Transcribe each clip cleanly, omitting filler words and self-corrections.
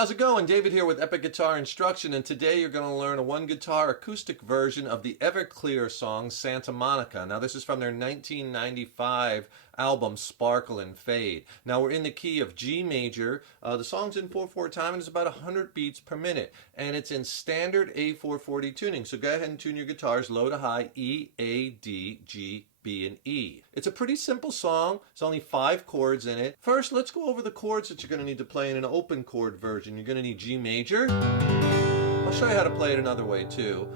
how's it going? David here with Epic Guitar Instruction, and today you're going to learn a one-guitar acoustic version of the Everclear song Santa Monica. Now this is from their 1995 album Sparkle and Fade. Now we're in the key of G major. The song's in 4/4 time and it's about 100 beats per minute, and it's in standard A440 tuning. So go ahead and tune your guitars low to high, E, A, D, G, B, and E. It's a pretty simple song. It's only 5 chords in it. First, let's go over the chords that you're going to need to play in an open chord version. You're going to need G major. I'll show you how to play it another way too.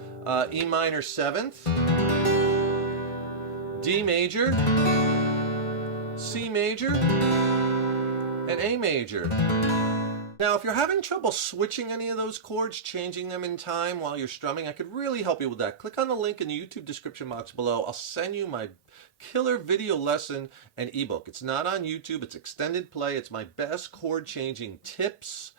E minor 7th, D major, C major, and A major. Now, if you're having trouble switching any of those chords, changing them in time while you're strumming, I could really help you with that. Click on the link in the YouTube description box below. I'll send you my killer video lesson and ebook. It's not on YouTube, it's extended play. It's my best chord changing tips,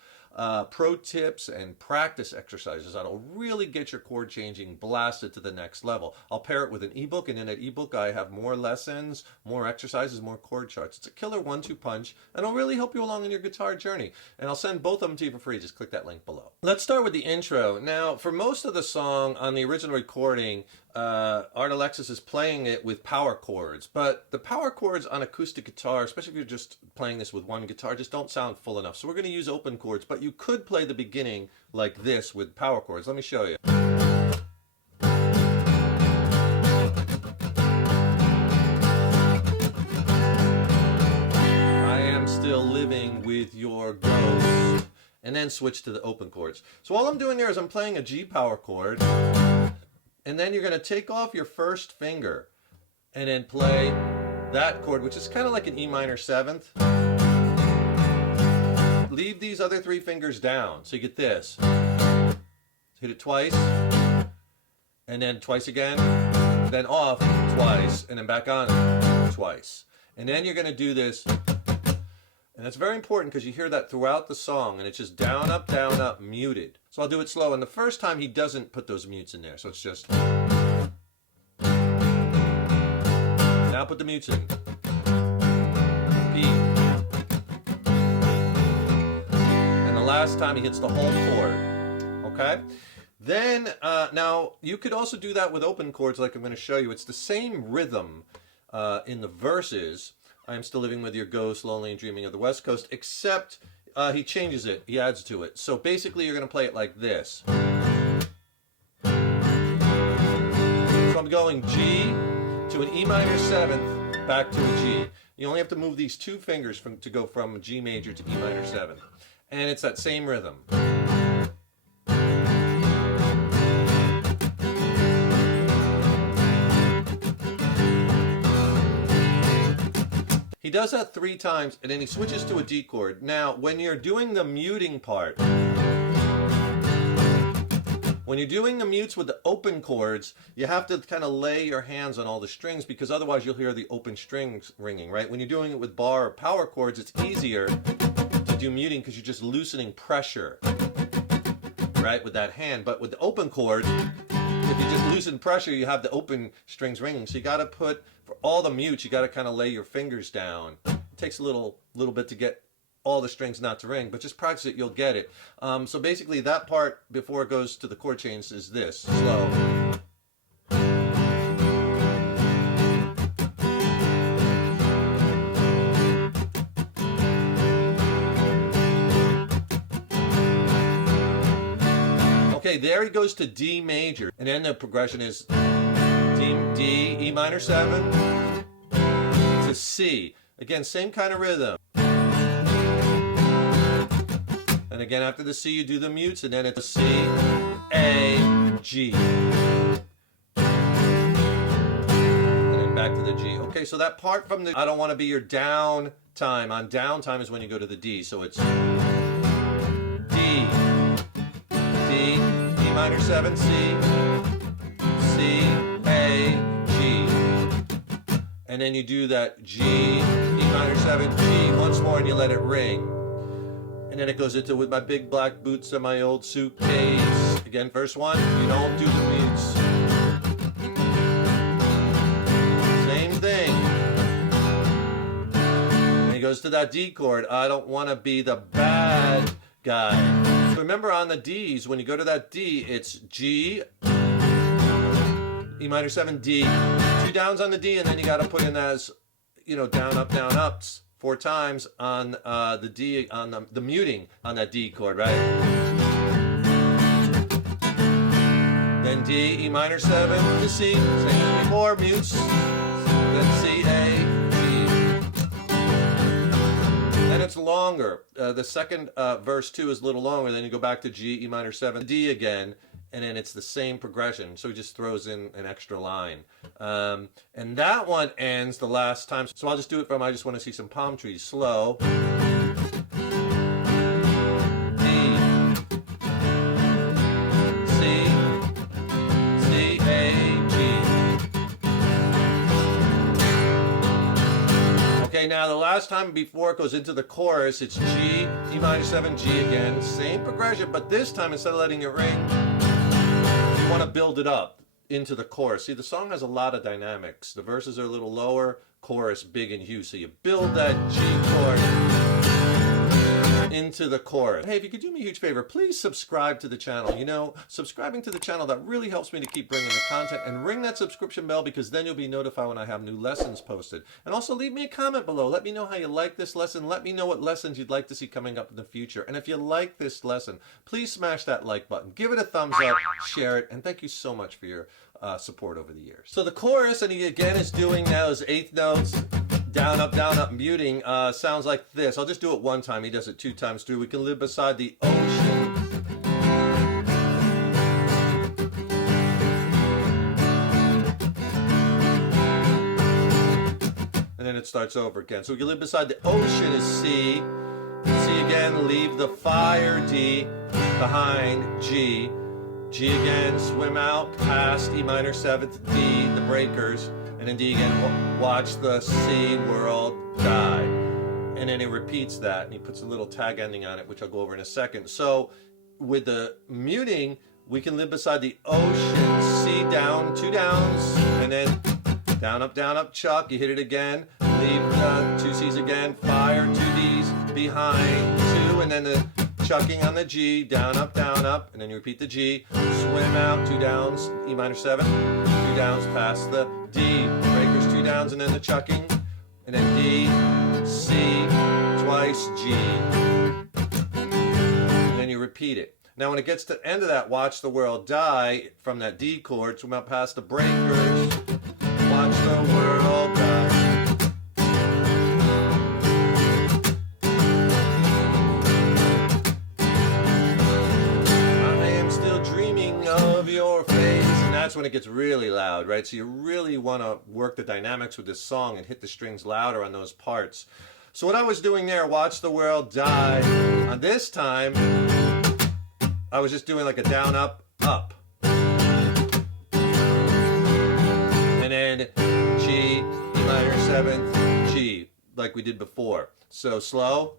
pro tips, and practice exercises that'll really get your chord changing blasted to the next level. I'll pair it with an ebook, and in that ebook I have more lessons, more exercises, more chord charts. It's a killer 1-2 punch, and it'll really help you along in your guitar journey. And I'll send both of them to you for free. Just click that link below. Let's start with the intro. Now, for most of the song on the original recording, Alexis is playing it with power chords, but the power chords on acoustic guitar, especially if you're just playing this with one guitar, just don't sound full enough. So we're going to use open chords, but you could play the beginning like this with power chords. Let me show you. I am still living with your ghost, and then switch to the open chords. So all I'm doing there is I'm playing a G power chord, and then you're going to take off your first finger and then play that chord, which is kind of like an E minor 7th. Leave these other 3 fingers down. So you get this. Hit it twice, and then twice again, then off twice, and then back on twice. And then you're going to do this, and that's very important because you hear that throughout the song, and it's just down, up, muted. So I'll do it slow, and the first time he doesn't put those mutes in there, so it's just... Now put the mutes in. Repeat. And the last time he hits the whole chord. Okay? Then, now, you could also do that with open chords like I'm going to show you. It's the same rhythm in the verses. I am still living with your ghost, lonely and dreaming of the West Coast, except he changes it, he adds to it. So basically you're going to play it like this. So I'm going G to an E minor 7th, back to a G. You only have to move these 2 fingers to go from G major to E minor 7th. And it's that same rhythm. He does that 3 times, and then he switches to a D chord. Now, when you're doing the muting part, when you're doing the mutes with the open chords, you have to kind of lay your hands on all the strings, because otherwise you'll hear the open strings ringing, right? When you're doing it with bar or power chords, it's easier to do muting because you're just loosening pressure, right, with that hand. But with the open chord, if you just loosen pressure, you have the open strings ringing. So you got to put, for all the mutes, you got to kind of lay your fingers down. It takes a little bit to get all the strings not to ring, but just practice it, you'll get it. So basically that part before it goes to the chord change is this, slow. Okay, there he goes to D major, and then the progression is D, E minor 7 to C. Again, same kind of rhythm. And again, after the C, you do the mutes, and then it's C, A, G. And then back to the G. Okay, so that part from the I don't want to be your down time. On down time is when you go to the D. So it's D, D, E minor 7, C, C, A, G. And then you do that G, E minor 7, G once more, and you let it ring. And then it goes into with my big black boots and my old suitcase. Again, first one, you don't do the mutes. Same thing. And he goes to that D chord. I don't want to be the bad guy. So remember on the D's, when you go to that D, it's G, E minor 7, D, 2 downs on the D, and then you got to put in as, you know, down, ups 4 times on the D, on the muting on that D chord, right? Then D, E minor 7 to C, same as before, mutes, then C, A, then it's longer. The second verse 2 is a little longer. Then you go back to G, E minor 7, D again, and then it's the same progression. So he just throws in an extra line. And that one ends the last time. So I'll just do it from I Just Want to See Some Palm Trees. Slow. Now the last time before it goes into the chorus, it's G, E minor 7, G again, same progression, but this time instead of letting it ring, you want to build it up into the chorus. See, the song has a lot of dynamics. The verses are a little lower, chorus big and huge, so you build that G chord into the chorus. Hey, if you could do me a huge favor, please subscribe to the channel. You know, subscribing to the channel, that really helps me to keep bringing the content, and ring that subscription bell because then you'll be notified when I have new lessons posted. And also leave me a comment below. Let me know how you like this lesson. Let me know what lessons you'd like to see coming up in the future. And if you like this lesson, please smash that like button. Give it a thumbs up, share it, and thank you so much for your support over the years. So the chorus, and he again is doing now his 8th notes. Down, up, muting, sounds like this. I'll just do it one time. He does it 2 times through. We can live beside the ocean. And then it starts over again. So we can live beside the ocean is C. C again, leave the fire, D, behind G. G again, swim out past E minor 7th, D, the breakers. And then D again, watch the sea world die. And then he repeats that, and he puts a little tag ending on it, which I'll go over in a second. So with the muting, we can live beside the ocean, C down, 2 downs, and then down, up, chuck, you hit it again, leave the 2 C's again, fire, 2 D's, behind, 2, and then the chucking on the G, down, up, and then you repeat the G, swim out, 2 downs, E minor 7, 2 downs past the D, breakers 2 downs, and then the chucking, and then D, C, twice G, and then you repeat it. Now when it gets to the end of that, watch the world die, from that D chord, swim out past the breakers, watch the world die. Your face, and that's when it gets really loud, right? So you really want to work the dynamics with this song and hit the strings louder on those parts. So what I was doing there, watch the world die, on this time I was just doing like a down, up, and then G, E minor 7th, G, like we did before. So slow.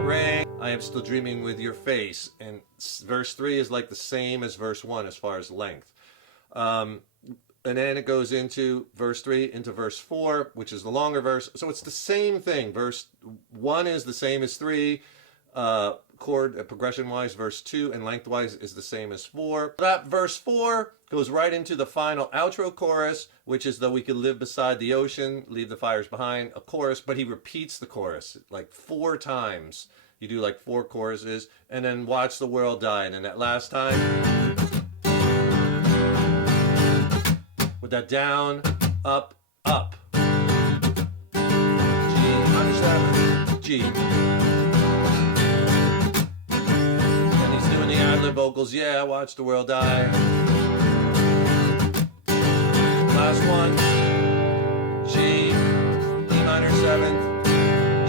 Ring, I am still dreaming with your face, and verse 3 is like the same as verse 1 as far as length, and then it goes into verse 3 into verse 4, which is the longer verse. So it's the same thing. Verse 1 is the same as 3, chord progression wise. Verse 2 and lengthwise is the same as 4. That verse 4 goes right into the final outro chorus, which is the we could live beside the ocean, leave the fires behind, a chorus, but he repeats the chorus like 4 times. You do like 4 choruses, and then watch the world die. And then that last time, with that down, up, G, minor 7, G. And he's doing the ad-lib vocals, yeah, watch the world die. Last one, G, E minor 7th,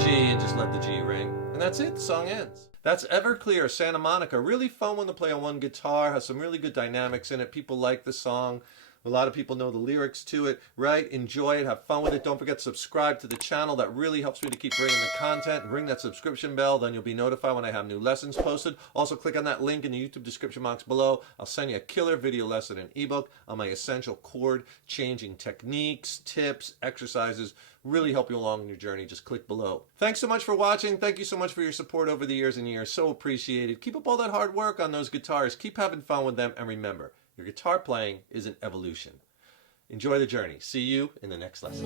G, and just let the G ring. And that's it, the song ends. That's Everclear, Santa Monica. Really fun one to play on one guitar, has some really good dynamics in it. People like the song. A lot of people know the lyrics to it, right? Enjoy it, have fun with it. Don't forget to subscribe to the channel. That really helps me to keep bringing the content. Ring that subscription bell, then you'll be notified when I have new lessons posted. Also, click on that link in the YouTube description box below. I'll send you a killer video lesson and ebook on my essential chord changing techniques, tips, exercises. Really help you along in your journey. Just click below. Thanks so much for watching. Thank you so much for your support over the years and years. So appreciated. Keep up all that hard work on those guitars. Keep having fun with them. And remember, your guitar playing is an evolution. Enjoy the journey. See you in the next lesson.